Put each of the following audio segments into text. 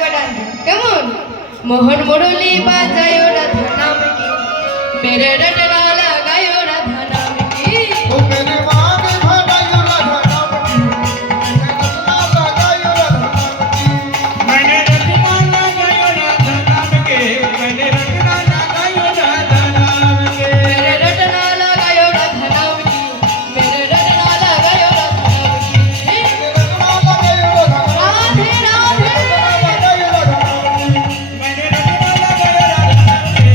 একবার ডান কেমন মোহন মুরলি বাজায় রাধা নাম কি মেরে রটনা লাগায় রাধা নাম কি ও মেরে মান ভাগায় রাধা নাম কি রটনা লাগায় রাধা নাম কি मैंने रटना लगायो राधा नाम के मैंने रटना लगायो राधा नाम के मेरे रटना लगायो राधा नाम की मेरे रटना लगायो राधा नाम की रटना लगाय राधा राधे राधे लगाय राधा नाम की मैंने रटना लगायो राधा नाम के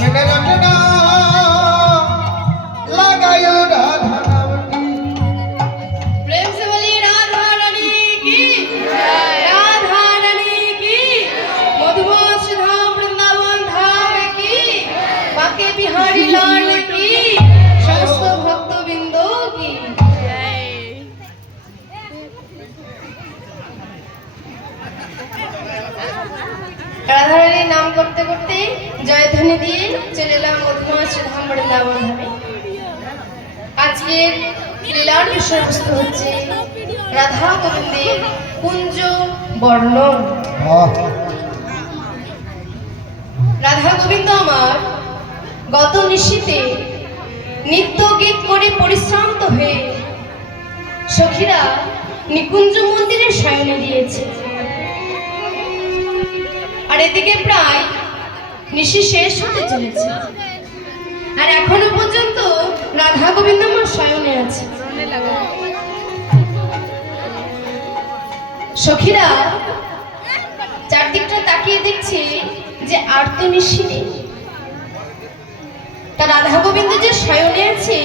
मैंने रटना लगायो राधा नाम के प्रेम से बोलिए राधा रानी की राधा रानी की मधुमास धाम वृंदावन धाम की बाके बिहारी लाल की समस्त भक्तवृंद की राधा रानी नाम करते करते जयध्वनि दिए चले एलाम मधुमास धाम वृंदावन धामे আজকের লীলার বিষয়বস্তু হচ্ছে রাধা গোবিন্দের কুঞ্জ বর্ণন। রাধা গোবিন্দ আমার গত নিশীতে নিত্য গীত করে পরিশ্রান্ত হয়ে সখীরা নিকুঞ্জ মন্দিরে শয়নে দিয়েছে আর এদিকে প্রায় নিশি শেষ হতে চলেছে আর এখনো পর্যন্ত রাধা গোবিন্দ আমার শয়নে আছে। সখীরা চারদিকটা তাকিয়ে দেখছে যে আর তো নিশি নেই। তা রাধা গোবিন্দ যে শয়নে আছে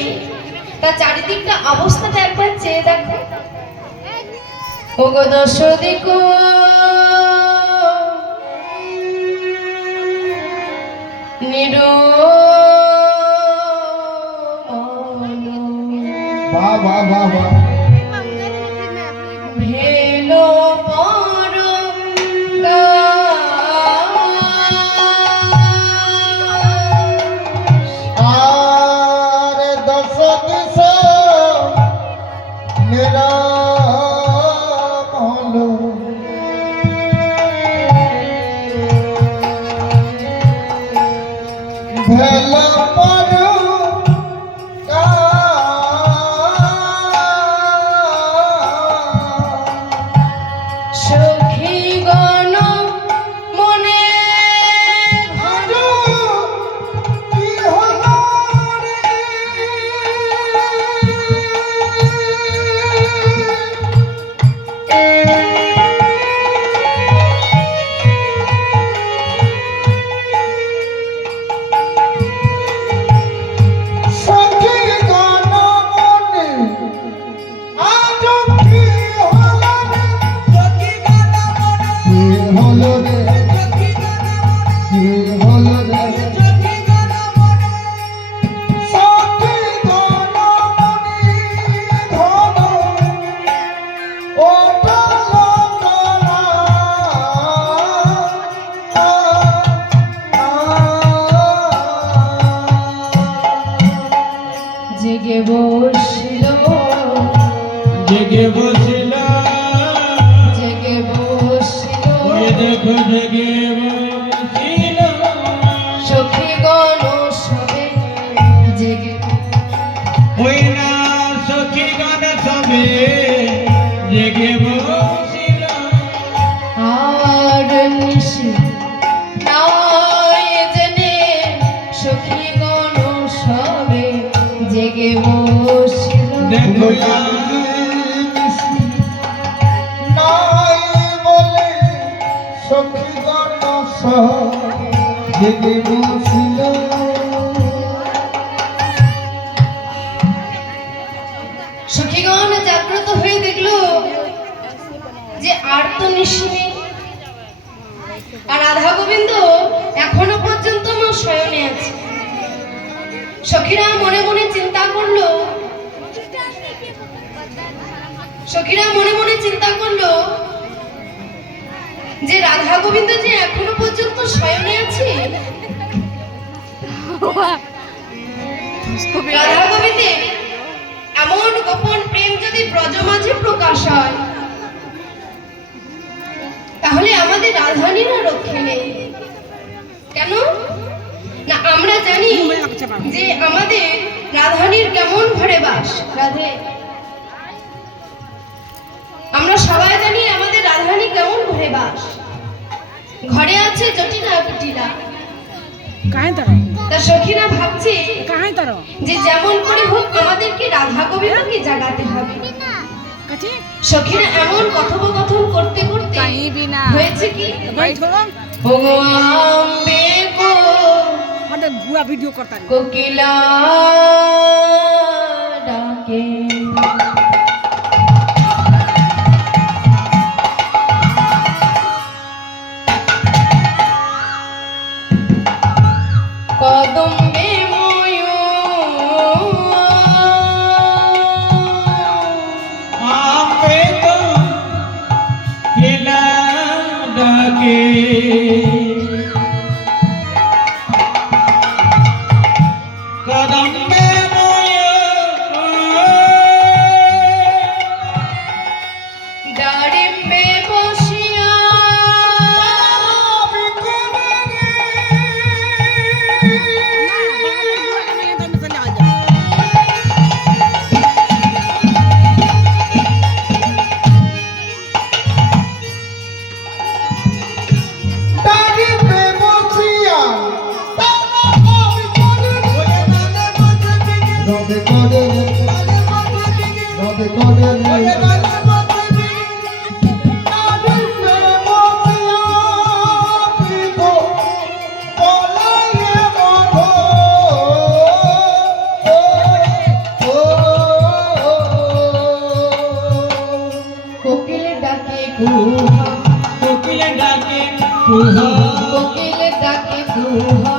তার চারিদিকটা অবস্থাটা একবার চেয়ে দেখো। ওগো দশ দিক নিরো वाह वाह वाह वाह ভেলো পরম आर दस दिस मेरा मोहलो भेला पर সখী গণ মনে ঘন কি হলো রে সখী গান মনে আজ কি হলো রে सखी गाना मने কি হলো রে सखी गाना मने কি হলো রে सखी गाना मने সখী গান মনে ধন ওঠলো জেগে বসিল जगे बसिला জেগে বসিল ओए देखो जगे बसिला সখী গণ সবে জেগে ओए ना सखी गाना सबे जगे बसिला আর নিশি নাই জেনে সখী গণ সবে জেগে বসিল देखो নাই বলে সখী গান জেগে বসিল সখীগণ জাগ্রত হয়ে দেখলো যে আর তো নিশি নেই আর রাধা গোবিন্দ এখনো পর্যন্ত আমার শয়নে আছে। সখীরা মনে মনে চিন্তা করলো, যে রাধা গোবিন্দ যে এখনো পর্যন্ত শয়নে আছে। রাধা গোবিন্দের এমন গোপন প্রেম যদি ব্রজ মাঝে প্রকাশ হয়, তাহলে আমাদের রাধারানীর রক্ষে নেই। কেন না আমরা জানি যে আমাদের রাধারানীর কেমন ঘরে বাস। রাধে, আমরা সবাই জানি আমাদের রাধারানী কেমন ঘরে বাস। ঘরে আছে জটিলা কুটিলা। তা সখীরা ভাবছে যে যেমন করে হোক আমাদেরকে রাধা গোবিন্দকে জাগাতে হবে। সখীরা এমন কথোপকথন করতে করতে হয়েছে কি, ওগো আম্বে গো ভিডিও করতে কোকিলা ডাকে, কদম্বে আমবে তো কেলা ডাকে, কদম্বে দাঁড়িম্বে বসিয়া কোকিল ডাকে কুহা, কোকিল ডাকে কুহা, কোকিল ডাকে কুহা,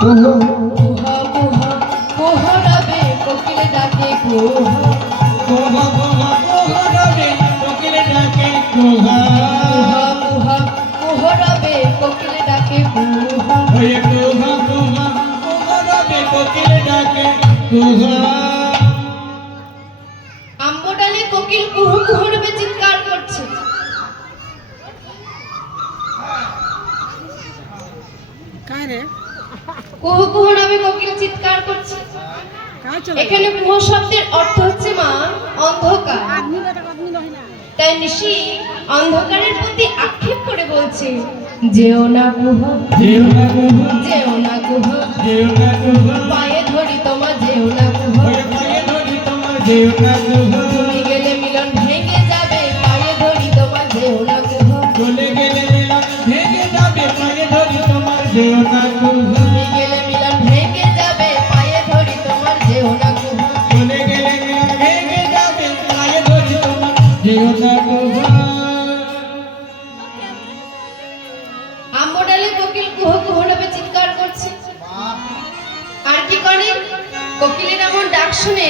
কুহা কুহা কুহরাবে কোকিল ডাকে কুহা, কুহা কুহা কুহরাবে কোকিল ডাকে কুহা, কুহা কুহা কুহরাবে কোকিল ডাকে কুহা। ওই কুহা কুহা কুহরাবে কোকিল ডাকে কুহা। আম্বডালে কোকিল কুহু কুহরবে চিৎকার করছে। কুহু কুহরবে কোকিল চিৎকার করছে। এখানে কুহু শব্দের অর্থ হচ্ছে মা অন্ধকার। তাই নিশি অন্ধকারের প্রতি আক্ষেপ করে বলছে, যেও না কুহা, যেও না কুহা, যেও না কুহা, যেও না কুহা, পায়ে ধরি তোমার যেও না কুহা, ওই পায়ে ধরি তোমার যেও না কুহা, তুমি গেলে মিলন ভেঙে যাবে পায়ে ধরি তোমার যেও না কুহা, চলে গেলে মিলন ভেঙে যাবে পায়ে ধরি তোমার যেও না কুহা, তুমি গেলে মিলন ভেঙে যাবে পায়ে ধরি তোমার যেও না কুহা। চলে গেলে মিলন ভেঙে যাবে পায়ে ধরি তোমার যেও না কুহা। আম্বডালে কোকিল কুহু কুহরবে চিৎকার করছে। আর কি করে? কোকিলের এমন ডাক শুনে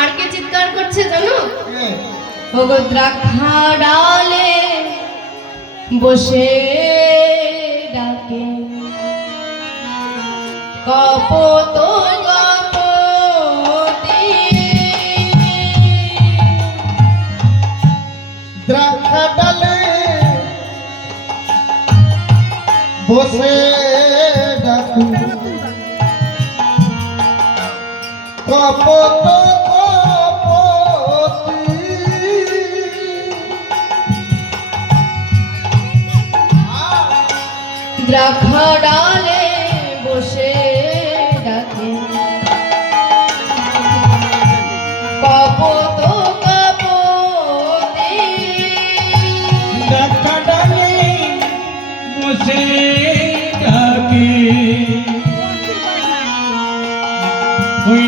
আর কে চিৎকার করছে জানো? ওগো দ্রাক্ষা ডালে বসে ডাকে, কপত কপতি, দ্রাক্ষা ডালে বসে ডাকু কপত দ্রাক্ষা ডালে বসে ডাকে, কপত কপতি, ডাকা ডালে বসে ডাকে, ওই